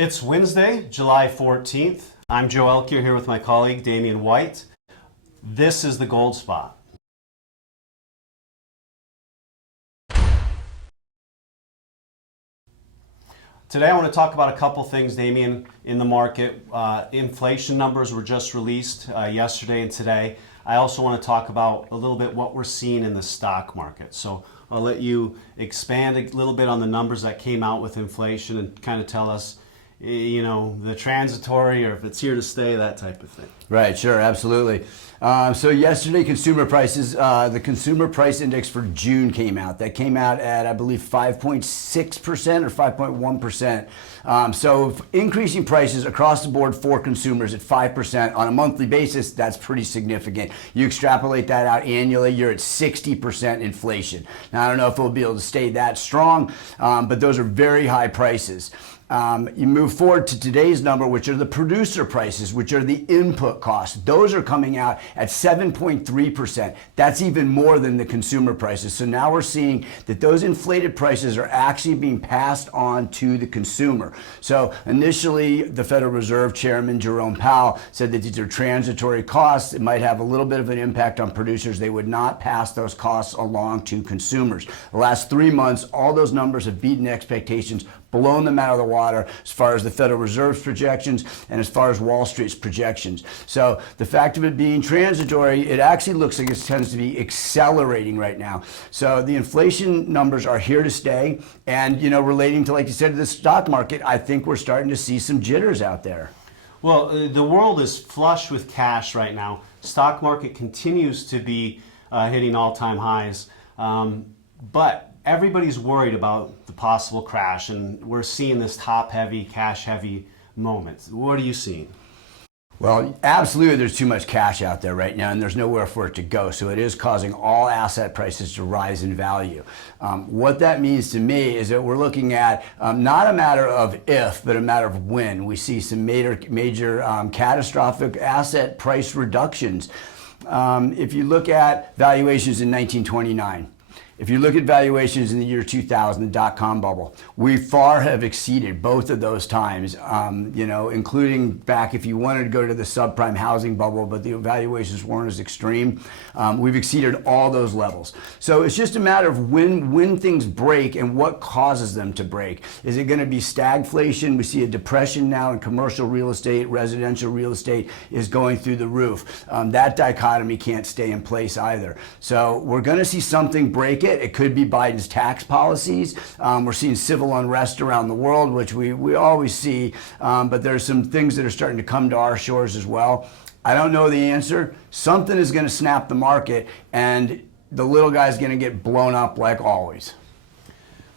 It's Wednesday, July 14th. I'm Joe Elkjer here with my colleague, Damian. This is the Gold Spot. Today I want to talk about a couple things, Damian, in the market. Inflation numbers were just released yesterday and today. I also want to talk about a little bit what we're seeing in the stock market. So I'll let you expand a little bit on the numbers that came out with inflation and kind of tell us, you know, the transitory or if it's here to stay, that type of thing. Right, sure, absolutely. So yesterday, consumer prices, the consumer price index for June came out. That came out at, I believe, 5.6% or 5.1%. So increasing prices across the board for consumers at 5% on a monthly basis, that's pretty significant. You extrapolate that out annually, you're at 60% inflation. Now, I don't know if we'll be able to stay that strong, but those are very high prices. You move forward to today's number, which are the producer prices, which are the input costs. Those are coming out at 7.3%. That's even more than the consumer prices. So now we're seeing that those inflated prices are actually being passed on to the consumer. So initially, the Federal Reserve Chairman Jerome Powell said that these are transitory costs. It might have a little bit of an impact on producers. They would not pass those costs along to consumers. The last 3 months, all those numbers have beaten expectations, blown them out of the water as far as the Federal Reserve's projections and as far as Wall Street's projections. So the fact of it being transitory, it actually looks like it tends to be accelerating right now. So the inflation numbers are here to stay. And, you know, relating to, like you said, the stock market, I think we're starting to see some jitters out there. Well, the world is flush with cash right now. Stock market continues to be hitting all-time highs. But everybody's worried about the possible crash, and we're seeing this top-heavy, cash-heavy moment. What are you seeing? Well, absolutely, there's too much cash out there right now, and there's nowhere for it to go. So it is causing all asset prices to rise in value. What that means to me is that we're looking at not a matter of if, but a matter of when. We see some major catastrophic asset price reductions. If you look at valuations in 1929, if you look at valuations in the year 2000, the dot-com bubble, we far have exceeded both of those times, you know, including back if you wanted to go to the subprime housing bubble, but the valuations weren't as extreme. We've exceeded all those levels. So it's just a matter of when things break and what causes them to break. Is it going to be stagflation? We see a depression now in commercial real estate, residential real estate is going through the roof. That dichotomy can't stay in place either. So we're going to see something break it. It could be Biden's tax policies. We're seeing civil unrest around the world, which we always see, but there's some things that are starting to come to our shores as well. I don't know the answer. Something is going to snap the market, and the little guy's going to get blown up like always.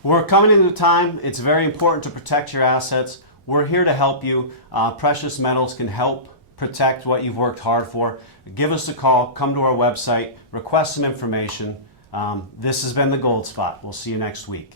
We're coming into a time, it's very important to protect your assets. We're here to help you. Precious metals can help protect what you've worked hard for. Give us a call, come to our website, request some information. This has been the Gold Spot. We'll see you next week.